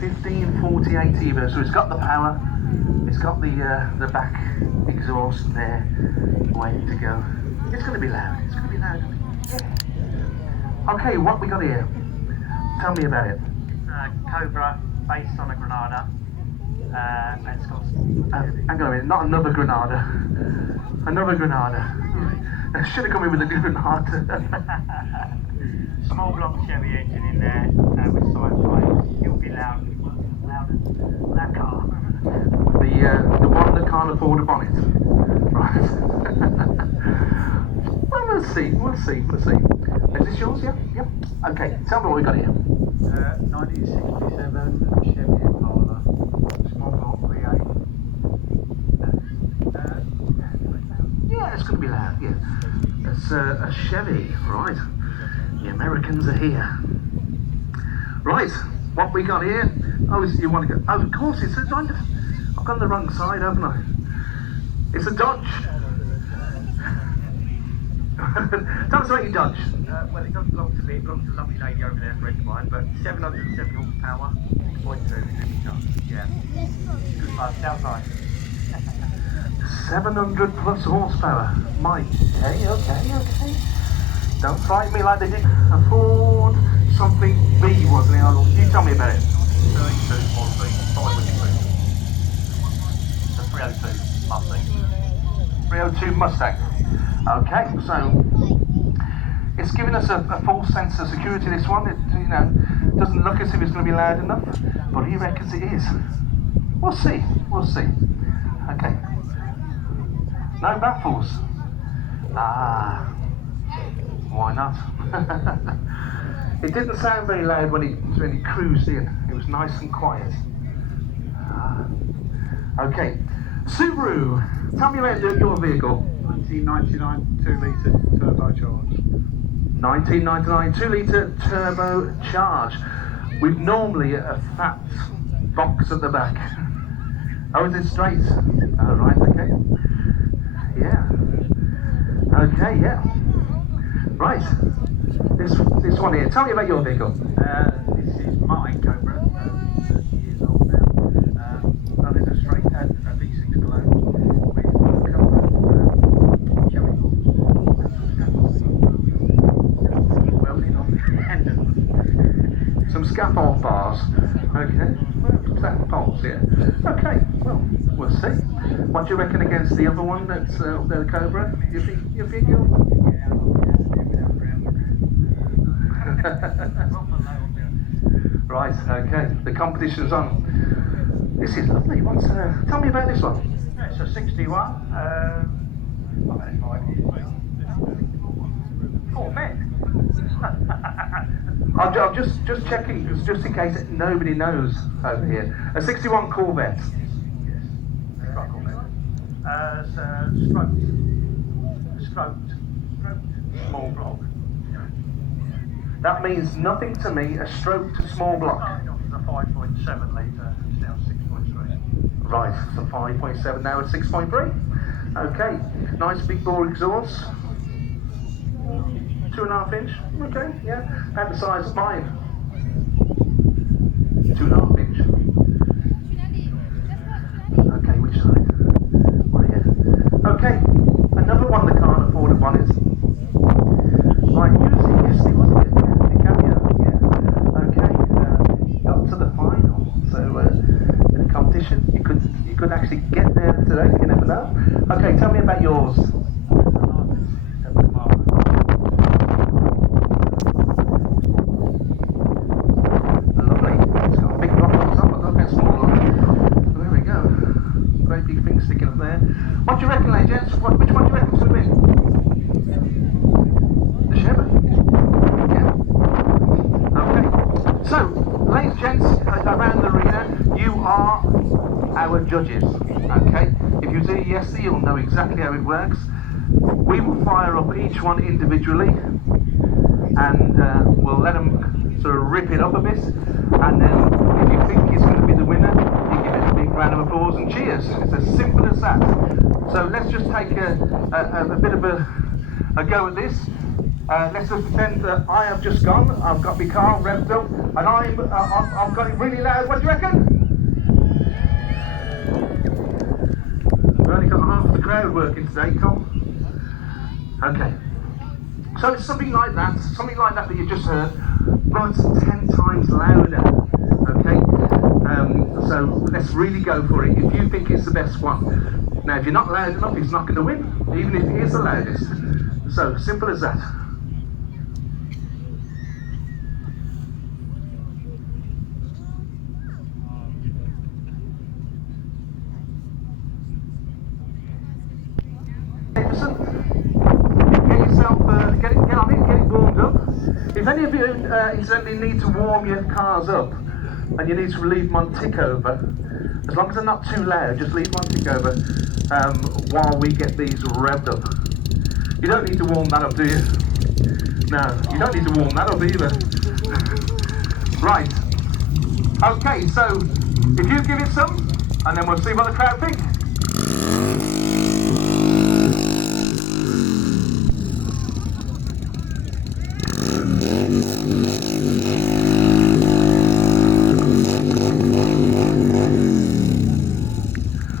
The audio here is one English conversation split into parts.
1548 EVO, so it's got the power, it's got the back exhaust there, waiting to go. It's going to be loud, it's going to be loud. Yeah. Okay, what we got here? Tell me about it. Cobra, based on a Granada, and it's got... Hang on a minute, not another Granada. Another Granada. Should have come in with a Granada. Small block Chevy engine in there with side plates. It'll be loud as that car. The one that can't afford a bonnet. Right. Well, we'll see. Is this yours? Yeah? Yep. Okay, tell me what we got here. 1967 Chevy Impala, small block V8. Yeah, it's going to be loud, yeah. It's a Chevy, right. The Americans are here. Right, what we got here? Oh, you want to go? Oh, of course, it's a Dodge. I've gone the wrong side, haven't I? It's a Dodge. Tell us about your Dodge. Well, it doesn't belong to me, it belongs to a lovely lady over there, a friend of mine, but 770 horsepower, 6.2, yeah. Good fun, sounds nice. 700 plus horsepower. Okay. Don't frighten me like they did a Ford something B, wasn't it? You tell me about it. 32 on the 5 the 302 Mustang. 302 Mustang. Okay, so it's giving us a false sense of security, this one. It, doesn't look as if it's going to be loud enough, but he reckons it is. We'll see. Okay. No baffles. Why not? It didn't sound very loud when he cruised in. It was nice and quiet. Okay. Subaru, tell me about your vehicle. 1999 2-litre turbocharged. 1999 2-litre turbocharged with normally a fat box at the back. Oh, is it straight? Oh, right, okay. Yeah. Okay, yeah. Right. This one here. Tell me about your vehicle. This is my Cobra, 30 years old now. Running a straight a V6 Cologne with a couple of Chevy welding on the end. Some scaffold bars. Okay. Well, poles, yeah. Okay. Well, we'll see. What do you reckon against the other one that's the Cobra? You think you'll... Right, okay. The competition's on. This is lovely. Tell me about this one. It's a 61. I've had it 5 years. Corvette. I'm just checking, just in case nobody knows over here. A 61 Corvette. Yes. It's got a Corvette. It's stroked. Small block. That means nothing to me, a stroke to small block. The 5.7 litre, it's now 6.3. Right, so 5.7 now at 6.3. Okay, nice big bore exhaust. 2.5 inch, okay, yeah. About the size of mine. 2.5 inch. Okay, which side? Right here. Okay, another one that can't afford a bonnet. Right, yesterday, wasn't it? Yeah, the cameo, yeah. Okay, got to the final. So, in the competition, you could actually get there today, you never know. Okay, tell me about yours. Lovely. It's got a big block on top, but look at small block. There we go. Great big thing sticking up there. What do you reckon, ladies and gents? Which one do you reckon's going to win? The Chevy? Yeah. Okay. So, ladies and gents, around the arena, you are our judges. Okay. If you do yesterday, you'll know exactly how it works. We will fire up each one individually, and we'll let them sort of rip it up a bit. And then, if you think he's going to be the winner, you give it a big round of applause and cheers. It's as simple as that. So let's just take a bit of a go at this. Let's just pretend that I have just gone. I've got my car revved up, and I've got it really loud. What do you reckon? We've only got half the crowd working today, Tom. Okay. So it's something like that that you just heard, but 10 times louder. Okay. So let's really go for it. If you think it's the best one. Now, if you're not loud enough, it's not going to win, even if it is the loudest. So simple as that. Get yourself, get on it, get it warmed up. If any of you incidentally need to warm your cars up and you need to leave them on tick over, as long as they're not too loud, just leave them on tick over while we get these revved up. You don't need to warm that up, do you? No, you don't need to warm that up either. Right. Okay, so if you give it some, and then we'll see what the crowd think.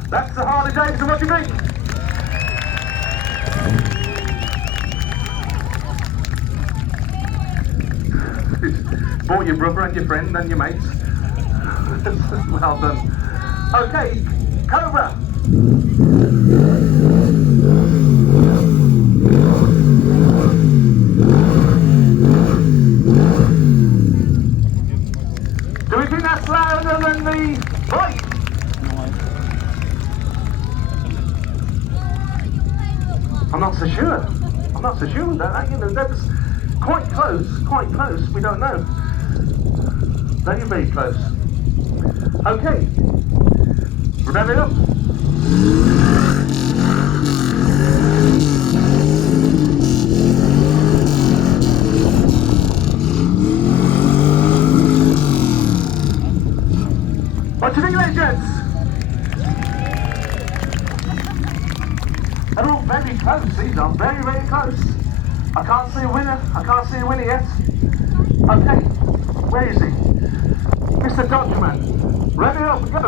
That's the Harley Davidson, what do you think? Bought your brother and your friend and your mates. Well done. Okay, Cobra. Do we think that's louder than the bike? I'm not so sure. I'm not so sure with that. You know, that's quite close. Quite close. We don't know. Very, very close. Okay. Rev it up. What do you think, ladies and gents? They're all very close, these are very, very close. I can't see a winner, yet. Okay, where is he? Mr. Dodgeman, rev it up, go!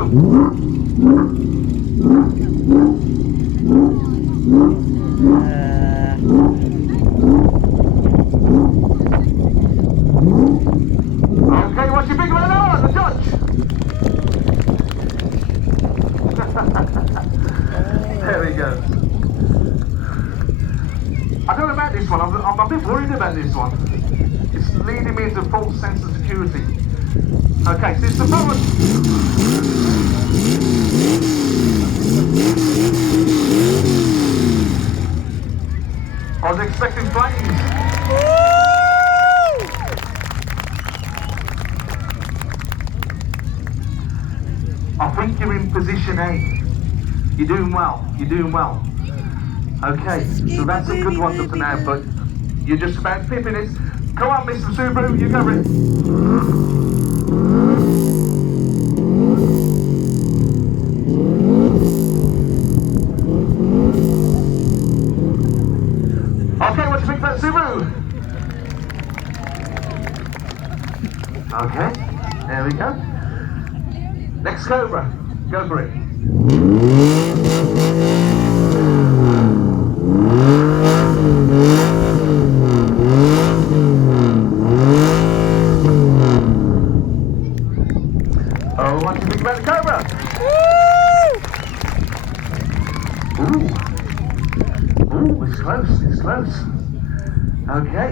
Okay, what do you think about that one, the judge? There we go. I don't know about this one. I'm a bit worried about this one. It's leading me into a false sense of security. Okay, so it's the forward. I was expecting flames. I think you're in position A. You're doing well. You're doing well. Okay, so that's a good one up to now, but you're just about 5 minutes. Come on, Mr. Subaru, you go it. Okay, what do you think about Subaru? Okay, there we go. Next Cobra, go for it. Oh, what do you think about the Cobra? Ooh, it's close, it's close. Okay.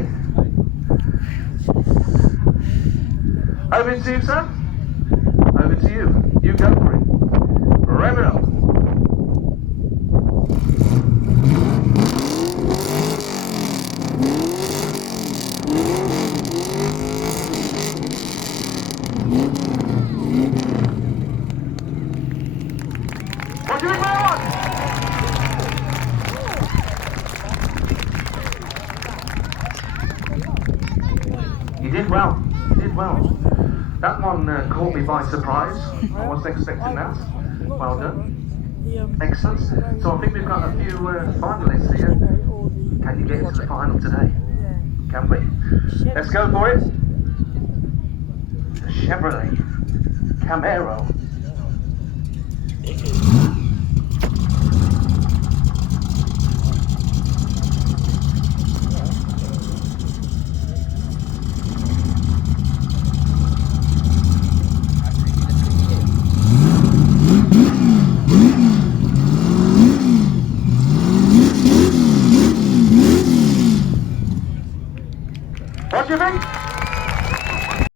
Over to you, sir. Over to you. You go for it. Rev it up. What do you want? You did well. You did well. That one caught me by surprise. I wasn't expecting that. Well done. Excellent. So I think we've got a few finalists here. Can you get into the final today? can we? Let's go for it. The Chevrolet Camaro. What do you think?